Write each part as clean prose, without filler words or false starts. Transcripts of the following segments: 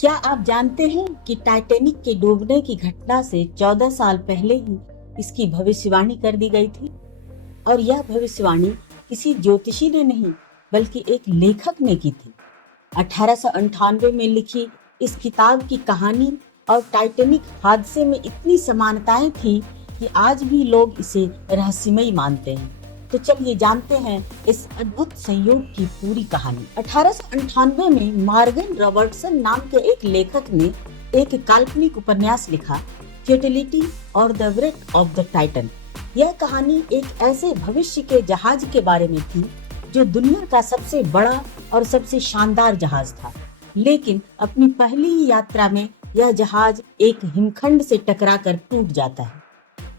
क्या आप जानते हैं कि टाइटैनिक के डूबने की घटना से 14 साल पहले ही इसकी भविष्यवाणी कर दी गई थी। और यह भविष्यवाणी किसी ज्योतिषी ने नहीं बल्कि एक लेखक ने की थी। 1898 में लिखी इस किताब की कहानी और टाइटैनिक हादसे में इतनी समानताएं थी कि आज भी लोग इसे रहस्यमयी मानते हैं। तो चलिए जानते हैं इस अद्भुत संयोग की पूरी कहानी। 1898 में मॉर्गन रॉबर्टसन नाम के एक लेखक ने एक काल्पनिक उपन्यास लिखा, फ्यूटिलिटी और द वृत ऑफ द टाइटन। यह कहानी एक ऐसे भविष्य के जहाज के बारे में थी जो दुनिया का सबसे बड़ा और सबसे शानदार जहाज था। लेकिन अपनी पहली ही यात्रा में यह जहाज एक हिमखंड से टकराकर टूट जाता है।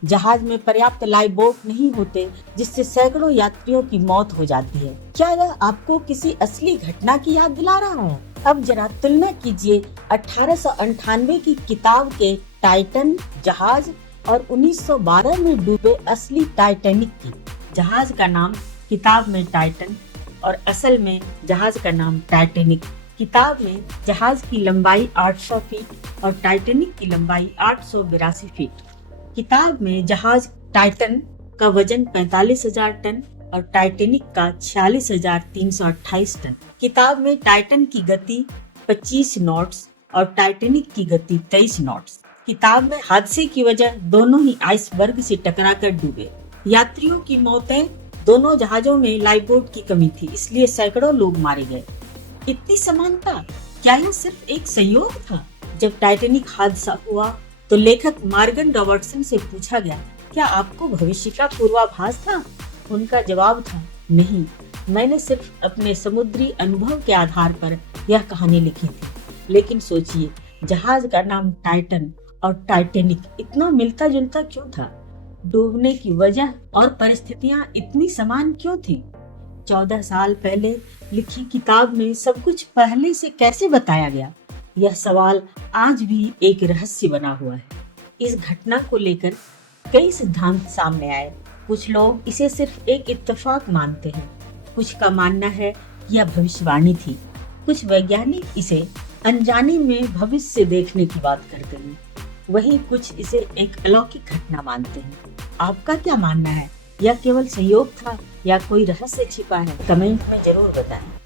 जहाज में पर्याप्त लाइफ बोट नहीं होते, जिससे सैकड़ों यात्रियों की मौत हो जाती है। क्या यह आपको किसी असली घटना की याद दिला रहा है? अब जरा तुलना कीजिए 1898 की किताब के टाइटन जहाज और 1912 में डूबे असली टाइटैनिक की। जहाज का नाम किताब में टाइटन और असल में जहाज का नाम टाइटैनिक। किताब में जहाज की लंबाई 800 फीट और टाइटैनिक की लंबाई 882 फीट। किताब में जहाज टाइटन का वजन 45,000 टन और टाइटैनिक का 46,328 टन। किताब में टाइटन की गति 25 नॉट्स और टाइटैनिक की गति 23 नॉट्स। किताब में हादसे की वजह दोनों ही आइसबर्ग से टकराकर डूबे। यात्रियों की मौतें, दोनों जहाजों में लाइफ बोट की कमी थी, इसलिए सैकड़ों लोग मारे गए। इतनी समानता, क्या यह सिर्फ एक संयोग था? जब टाइटैनिक हादसा हुआ तो लेखक मॉर्गन रॉबर्टसन से पूछा गया, क्या आपको भविष्य का पूर्वाभास था? उनका जवाब था, नहीं, मैंने सिर्फ अपने समुद्री अनुभव के आधार पर यह कहानी लिखी थी। लेकिन सोचिए, जहाज का नाम टाइटन और टाइटैनिक इतना मिलता जुलता क्यों था? डूबने की वजह और परिस्थितियां इतनी समान क्यों थी? 14 साल पहले लिखी किताब में सब कुछ पहले से कैसे बताया गया? यह सवाल आज भी एक रहस्य बना हुआ है। इस घटना को लेकर कई सिद्धांत सामने आए। कुछ लोग इसे सिर्फ एक इत्तेफाक मानते हैं, कुछ का मानना है यह भविष्यवाणी थी, कुछ वैज्ञानिक इसे अनजाने में भविष्य देखने की बात करते हैं, वहीं कुछ इसे एक अलौकिक घटना मानते हैं। आपका क्या मानना है? यह केवल संयोग था या कोई रहस्य छिपा है? कमेंट में जरूर बताएं।